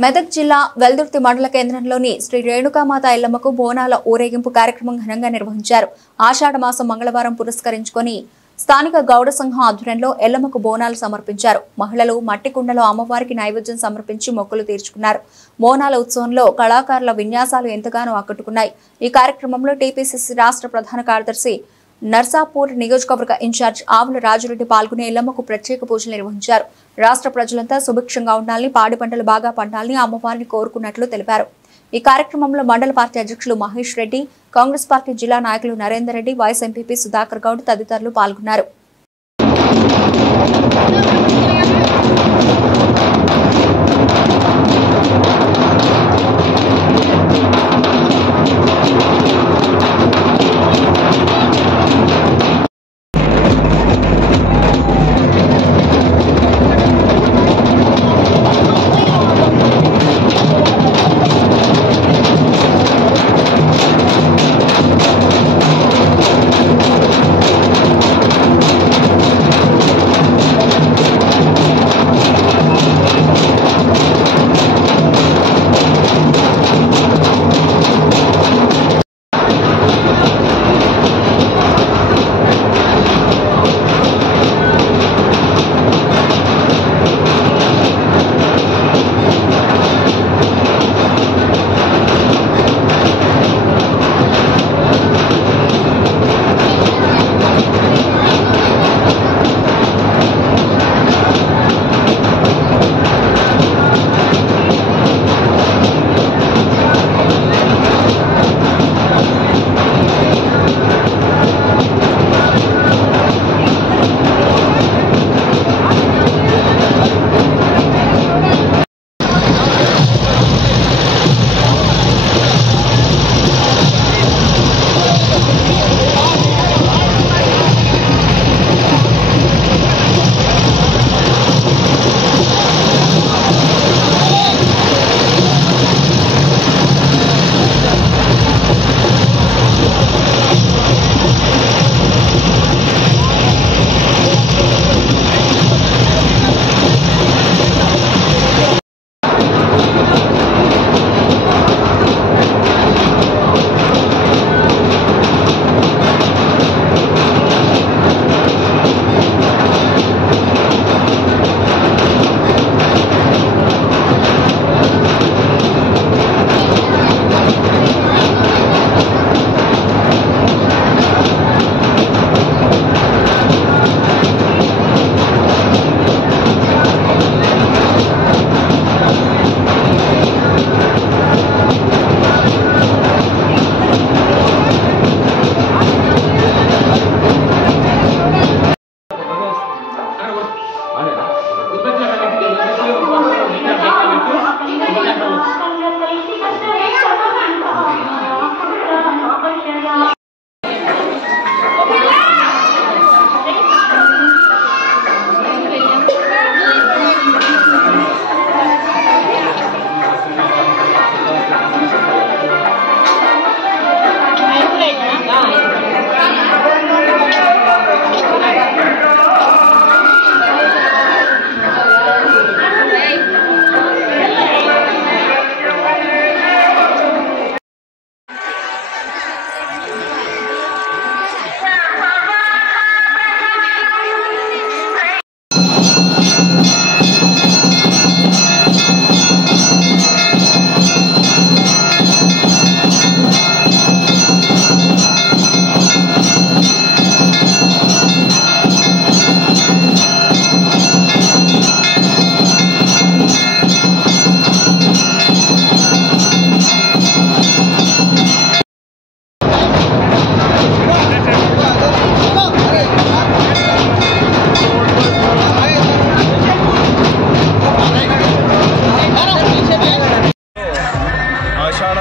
మెదక్ జిల్లా వెల్దుర్తి మండల కేంద్రంలోని శ్రీ రేణుకామాత ఎల్లమ్మకు బోనాల ఊరేగింపు కార్యక్రమం ఘనంగా నిర్వహించారు. ఆషాఢ మాసం మంగళవారం పురస్కరించుకొని స్థానిక గౌడ సంఘం ఆధ్వర్యంలో ఎల్లమ్మకు బోనాలు సమర్పించారు. మహిళలు మట్టి కుండలో అమ్మవారికి నైవేద్యం సమర్పించి మొక్కులు తీర్చుకున్నారు. బోనాల ఉత్సవంలో కళాకారుల విన్యాసాలు ఎంతగానో ఆకట్టుకున్నాయి. ఈ కార్యక్రమంలో టీపీసీసీ రాష్ట్ర ప్రధాన కార్యదర్శి నర్సాపూర్ నియోజకవర్గ ఇన్ఛార్జ్ ఆవుల రాజురెడ్డి పాల్గొని ఎల్లమ్మకు ప్రత్యేక పూజలు నిర్వహించారు. రాష్ట్ర ప్రజలంతా సుభిక్షంగా ఉండాలని, పాడి పంటలు బాగా పండాలని అమ్మవారిని కోరుకున్నట్లు తెలిపారు. ఈ కార్యక్రమంలో మండల పార్టీ అధ్యక్షులు మహేష్ రెడ్డి, కాంగ్రెస్ పార్టీ జిల్లా నాయకులు నరేందర్ రెడ్డి, వైస్ ఎంపీపీ సుధాకర్ గౌడ్ తదితరులు పాల్గొన్నారు.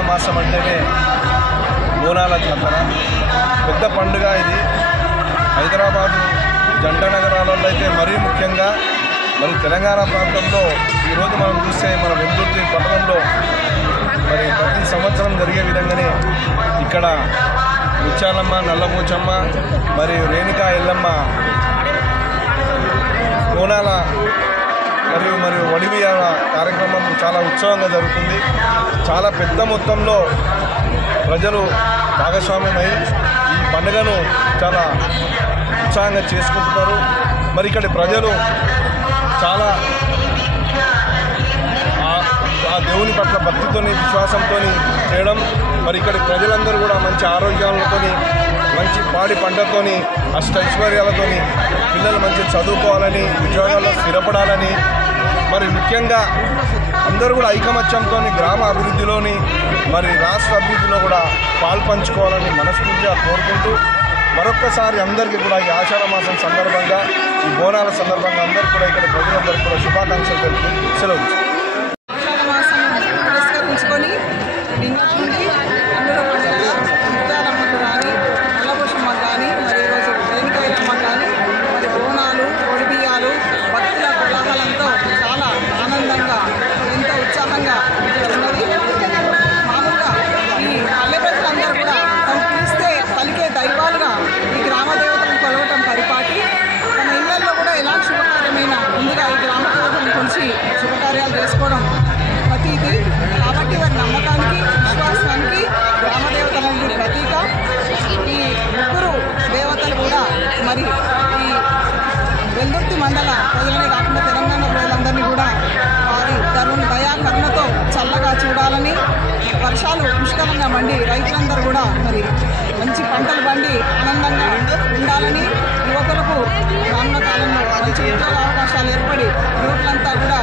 మాసం అంటేనే బోనాల జాతర పెద్ద పండుగ ఇది. హైదరాబాద్ జంట నగరాలలో అయితే మరీ ముఖ్యంగా మరి తెలంగాణ ప్రాంతంలో ఈరోజు మనం చూస్తే మన వెల్దుర్తి పట్టణంలో మరి ప్రతి సంవత్సరం జరిగే విధంగానే ఇక్కడ ముత్యాలమ్మ, నల్లపోచమ్మ మరియు రేణుకా ఎల్లమ్మ బోనాల మరియు వడిబియ్యాల కార్యక్రమం చాలా ఉత్సవంగా జరుగుతుంది. చాలా పెద్ద మొత్తంలో ప్రజలు భాగస్వామ్యమై ఈ పండుగను చాలా ఉత్సాహంగా చేసుకుంటున్నారు. మరి ఇక్కడి ప్రజలు చాలా ఆ దేవుని పట్ల భక్తితోని విశ్వాసంతో చేయడం, మరి ఇక్కడి ప్రజలందరూ కూడా మంచి ఆరోగ్యాలతో మంచి పాడి పంటతోని అష్టైశ్వర్యాలతో పిల్లలు మంచి చదువుకోవాలని, ఉద్యోగాల్లో స్థిరపడాలని, మరి ముఖ్యంగా అందరూ కూడా ఐకమత్యంతో గ్రామ అభివృద్ధిలోని మరి రాష్ట్ర అభివృద్ధిలో కూడా పాల్పంచుకోవాలని మనస్ఫూర్తిగా కోరుకుంటూ మరొక్కసారి అందరికీ కూడా ఈ ఆషాఢ మాసం సందర్భంగా, ఈ బోనాల సందర్భంగా అందరికీ కూడా ఇక్కడ ప్రజలందరికీ కూడా శుభాకాంక్షలు తెలుపుతూ సెలవు. ఆషాఢ మాసం పురస్కరించుకొని నిన్నటి నుండి అందులో ముత్యాలమ్మకు కానీ, నల్లపుష్పమ్మకు కానీ, మరి ఈరోజు రేణుకాయలమ్మకు కానీ మరి బోనాలు, ఒడిబియ్యాలు భక్తుల కోలాహలంతో చాలా ఆనందంగా, ఎంతో ఉత్సాహంగా ఉన్నది. మామూలుగా ఈ పల్లె ప్రజలందరూ కూడా తమ పిలిస్తే పలికే దైవాలుగా ఈ గ్రామ దేవతలను కొలవటం పరిపాటి. తమ ఇళ్లలో కూడా ఎలాంటి శుభకార్యమైనా ముందుగా ఈ గ్రామ దేవతలను కొలిచి శుభకార్యాలు చేసుకోవడం ప్రతీది. కాబట్టి వారి నమ్మకానికి, విశ్వాసానికి గ్రామదేవతలకి ప్రతీక. ఈ ముగ్గురు దేవతలు కూడా మరి ఈ వెల్దుర్తి మండల ప్రజలనే కాకుండా తెలంగాణ ప్రజలందరినీ కూడా వారి దయా కరుణతో చల్లగా చూడాలని, వర్షాలు పుష్కలంగా మండి రైతులందరూ కూడా మరి మంచి పంటలు పండి ఆనందంగా ఉండాలని, యువకులకు రానున్న కాలంలో మంచి ఉద్యోగ అవకాశాలు ఏర్పడి యువకులంతా కూడా